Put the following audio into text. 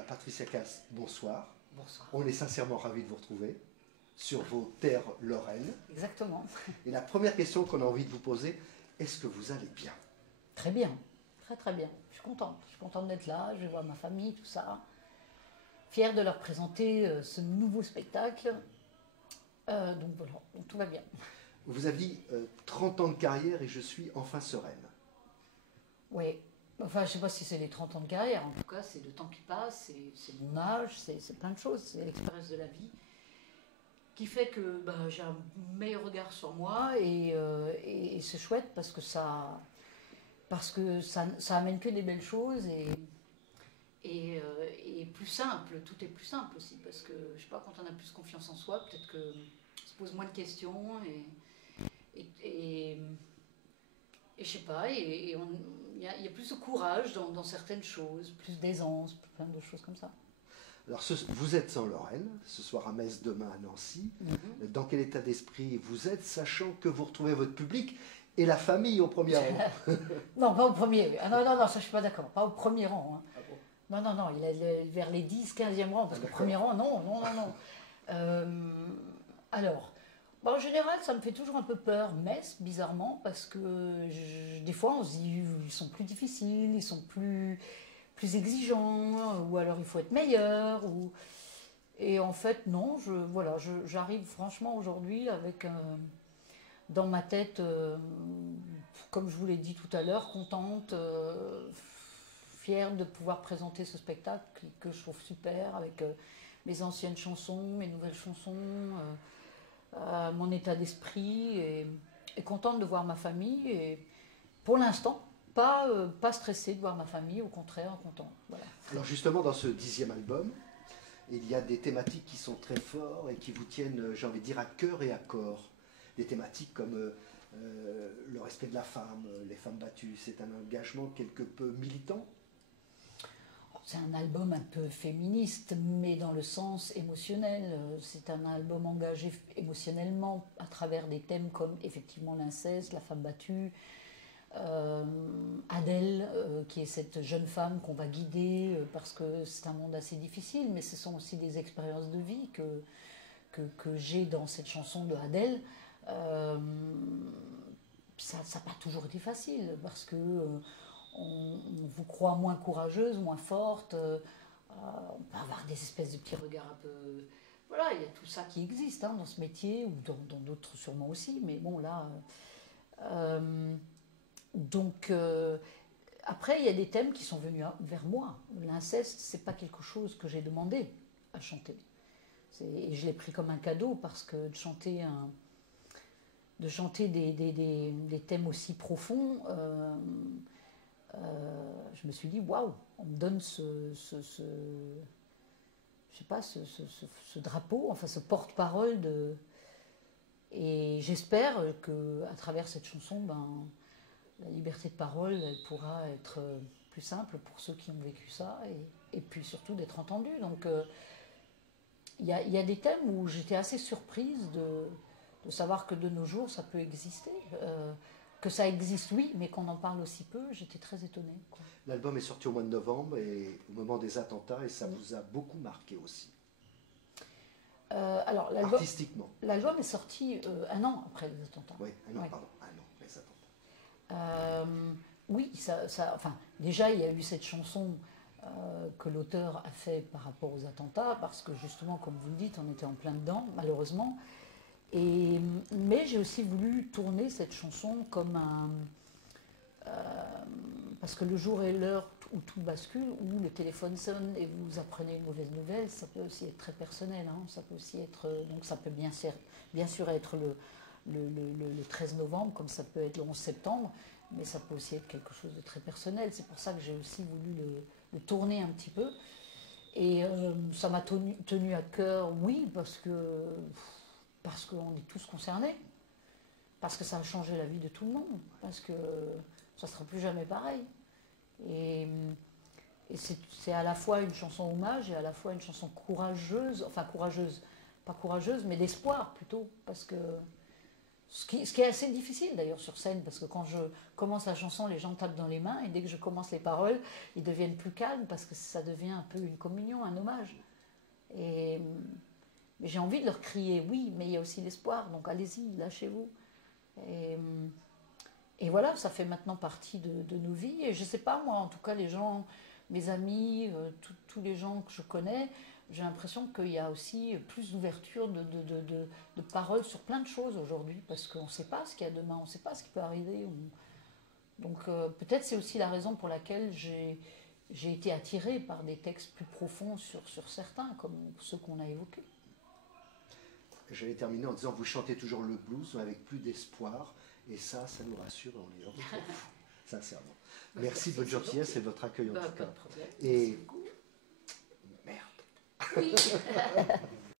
Patricia Cass, bonsoir. Bonsoir. On est sincèrement ravis de vous retrouver sur vos terres lorraines. Exactement. Et la première question qu'on a envie de vous poser, est-ce que vous allez bien? Très bien, très très bien. Je suis contente d'être là, je vais voir ma famille, tout ça. Fière de leur présenter ce nouveau spectacle. Donc voilà, donc tout va bien. Vous aviez 30 ans de carrière et je suis enfin sereine. Oui, enfin je sais pas si c'est les 30 ans de carrière, en tout cas c'est le temps qui passe, c'est mon âge, c'est plein de choses, c'est l'expérience de la vie qui fait que j'ai un meilleur regard sur moi et c'est chouette parce que ça amène que des belles choses et plus simple, tout est plus simple aussi parce que je sais pas, quand on a plus confiance en soi, peut-être que on se pose moins de questions et je sais pas, il y a plus de courage dans certaines choses, plus d'aisance, plein de choses comme ça. Alors, vous êtes en Lorraine, ce soir à Metz, demain à Nancy. Dans quel état d'esprit vous êtes, sachant que vous retrouvez votre public et la famille au premier rang? Non, pas au premier. Ah, non, ça je suis pas d'accord. Pas au premier rang. Hein. Ah bon? Non, il est vers les 10, 15e rang, parce que le premier rang, non. Alors, en général, ça me fait toujours un peu peur, Metz, bizarrement, parce que des fois, on se dit, ils sont plus difficiles, ils sont plus exigeants, ou alors il faut être meilleur. Et en fait, non, j'arrive franchement aujourd'hui avec dans ma tête, comme je vous l'ai dit tout à l'heure, contente, fière de pouvoir présenter ce spectacle que je trouve super, avec mes anciennes chansons, mes nouvelles chansons, mon état d'esprit, et contente de voir ma famille. Et pour l'instant, pas stressée de voir ma famille, au contraire, contente. Voilà. Alors justement, dans ce 10e album, il y a des thématiques qui sont très fortes et qui vous tiennent, j'ai envie de dire, à cœur et à corps. Des thématiques comme le respect de la femme, les femmes battues. C'est un engagement quelque peu militant. C'est un album un peu féministe, mais dans le sens émotionnel. C'est un album engagé émotionnellement à travers des thèmes comme effectivement l'inceste, la femme battue, Adèle, qui est cette jeune femme qu'on va guider parce que c'est un monde assez difficile, mais ce sont aussi des expériences de vie que j'ai dans cette chanson de Adèle. Ça n'a pas toujours été facile parce que on vous croit moins courageuse, moins forte. On peut avoir des espèces de petits regards un peu. Voilà, il y a tout ça qui existe dans ce métier ou dans d'autres sûrement aussi, mais bon là. Donc après, il y a des thèmes qui sont venus vers moi. L'inceste, c'est pas quelque chose que j'ai demandé à chanter. Et je l'ai pris comme un cadeau parce que de chanter des thèmes aussi profonds, je me suis dit waouh, on me donne je sais pas, ce drapeau, enfin ce porte-parole et j'espère que à travers cette chanson, la liberté de parole, elle pourra être plus simple pour ceux qui ont vécu ça et puis surtout d'être entendue. Donc il y a des thèmes où j'étais assez surprise de savoir que de nos jours ça peut exister. Que ça existe, oui, mais qu'on en parle aussi peu, j'étais très étonnée. L'album est sorti au mois de novembre et au moment des attentats et ça vous a beaucoup marqué aussi. Alors, artistiquement. L'album est sorti un an après les attentats. Oui, un an après les attentats. Oui, enfin, déjà il y a eu cette chanson que l'auteur a fait par rapport aux attentats, parce que justement, comme vous le dites, on était en plein dedans, malheureusement. Mais j'ai aussi voulu tourner cette chanson comme parce que le jour et l'heure où tout bascule, où le téléphone sonne et vous apprenez une mauvaise nouvelle, ça peut aussi être très personnel. Ça peut aussi être, donc ça peut bien sûr être le 13 novembre, comme ça peut être le 11 septembre, mais ça peut aussi être quelque chose de très personnel. C'est pour ça que j'ai aussi voulu le tourner un petit peu. Et ça m'a tenu à cœur, oui, parce qu'on est tous concernés, parce que ça a changé la vie de tout le monde, parce que ça ne sera plus jamais pareil. Et c'est à la fois une chanson hommage et à la fois une chanson courageuse, enfin courageuse, pas courageuse, mais d'espoir plutôt, parce que Ce qui est assez difficile d'ailleurs sur scène, parce que quand je commence la chanson, les gens tapent dans les mains, et dès que je commence les paroles, ils deviennent plus calmes, parce que ça devient un peu une communion, un hommage. Et j'ai envie de leur crier, oui, mais il y a aussi l'espoir, donc allez-y, lâchez-vous. Et voilà, ça fait maintenant partie de nos vies, et je ne sais pas, moi, en tout cas, les gens, mes amis, tous les gens que je connais, j'ai l'impression qu'il y a aussi plus d'ouverture de paroles sur plein de choses aujourd'hui, parce qu'on ne sait pas ce qu'il y a demain, on ne sait pas ce qui peut arriver. Donc peut-être c'est aussi la raison pour laquelle j'ai été attirée par des textes plus profonds sur certains, comme ceux qu'on a évoqués. J'allais terminer en disant, vous chantez toujours le blues avec plus d'espoir, et ça nous rassure, on les retrouve, sincèrement. Merci de votre gentillesse et de votre accueil en tout cas. Pas de problème. Et... Oui.